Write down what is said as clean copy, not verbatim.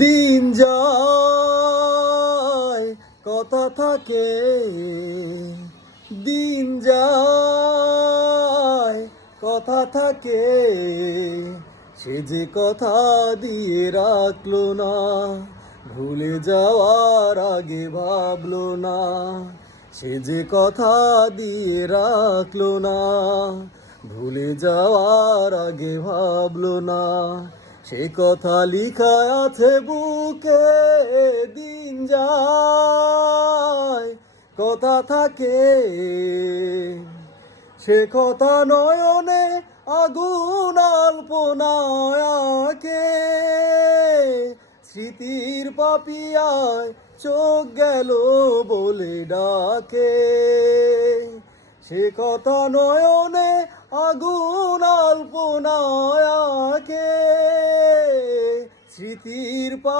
দিন যায় কথা থাকে, দিন যায় কথা থাকে, সে যে কথা দিয়ে রাখলো না, ভুলে যাওয়ার আগে ভাবলো না। সে যে কথা দিয়ে রাখলো না, ভুলে যাওয়ার আগে ভাবলো না। সে কথা লিখা আছে বুকে, দিন যায় কথা থাকে, সে কথা নয়নে আগুন আল্পনায় আঁকে, স্মৃতির পাপিয়ায় চোখ গেল বলে ডাকে। সে কথা নয়নে আগুন আল্পনায় আঁকে, স্মৃতির